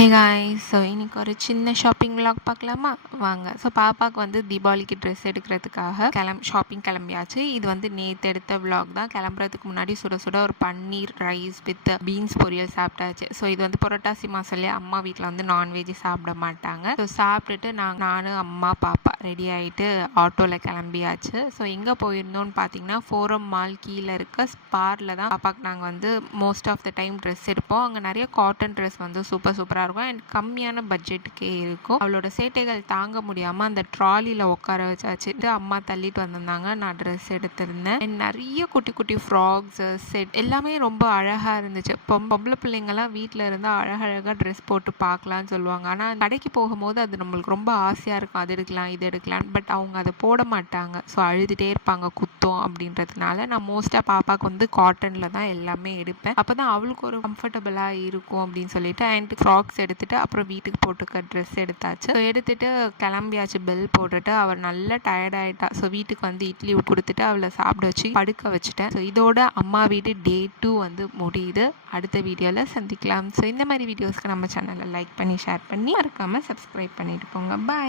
Hey guys, so இன்னைக்கு ஒரு சின்ன ஷாப்பிங் vlog பார்க்கலாமா வாங்க. ஸோ பாப்பாவுக்கு வந்து தீபாவளிக்கு ட்ரெஸ் எடுக்கிறதுக்காக ஷாப்பிங் கிளம்பியாச்சு. இது வந்து நேற்று எடுத்த vlog தான். கிளம்புறதுக்கு முன்னாடி சுட சுட ஒரு பன்னீர் ரைஸ் வித் பீன்ஸ் பொரியல் சாப்பிட்டாச்சு. ஸோ இது வந்து புரட்டாசி மாதம்லேயே அம்மா வீட்டில் வந்து நான்வெஜ் சாப்பிட மாட்டாங்க. ஸோ சாப்பிட்டுட்டு நானும் அம்மா பாப்பா ரெடி ஆகிட்டு ஆட்டோவில் கிளம்பியாச்சு. ஸோ எங்கே போயிருந்தோம்னு பார்த்தீங்கன்னா ஃபோரம் மால் கீழே இருக்க ஸ்பாரில் தான் பாப்பாவுக்கு நாங்கள் வந்து most of the time dress எடுப்போம். அங்கே நிறைய காட்டன் ட்ரெஸ் வந்து சூப்பராக இருக்கும் அண்ட் கம்மியான பட்ஜெட்டுக்கே இருக்கும். அவளோட சேட்டைகள் தாங்க முடியாமல் அந்த ட்ராலியில் உட்கார வச்சாச்சு. அம்மா தள்ளிட்டு வந்திருந்தாங்க. நான் ட்ரெஸ் எடுத்திருந்தேன். நிறைய குட்டி குட்டி ஃப்ராக்ஸ் செட் எல்லாமே ரொம்ப அழகாக இருந்துச்சு. பொம்பளை பிள்ளைங்கள்லாம் வீட்டில் இருந்தால் அழகழகாக ட்ரெஸ் போட்டு பார்க்கலான்னு சொல்லுவாங்க. ஆனால் கடைக்கு போகும்போது அது நம்மளுக்கு ரொம்ப ஆசையாக இருக்கும். அது எடுக்கலாம் இது எடுக்கலாம். பட் அவங்க அதை போட மாட்டாங்க. ஸோ அழுதுகிட்டே இருப்பாங்க குத்தம் அப்படின்றதுனால நான் மோஸ்ட்டாக பாப்பாவுக்கு வந்து காட்டனில் தான் எல்லாமே எடுப்பேன். அப்போ தான் அவளுக்கு ஒரு கம்ஃபர்டபுளாக இருக்கும் அப்படின்னு சொல்லிட்டு அண்ட் ஃப்ராக்ஸ் எடுத்துட்டு அப்புறம் வீட்டுக்கு போட்டுக்க ட்ரெஸ் எடுத்தாச்சு. ஸோ எடுத்துட்டு கிளம்பியாச்சு. பெல் போட்டுட்டு அவள் நல்லா டயர்ட் ஆகிட்டா. ஸோ வீட்டுக்கு வந்து இட்லி கொடுத்துட்டு அவளை சாப்பிட வச்சு படுக்க வச்சுட்டேன். ஸோ இதோட அம்மா வீடு டே 2 வந்து முடியுது. அடுத்த வீடியோவில் சந்திக்கலாம். ஸோ இந்த மாதிரி வீடியோஸ்க்கு நம்ம சேனலை லைக் பண்ணி ஷேர் பண்ணி மறக்காமல் சப்ஸ்கிரைப் பண்ணிட்டு போங்க. பாய்.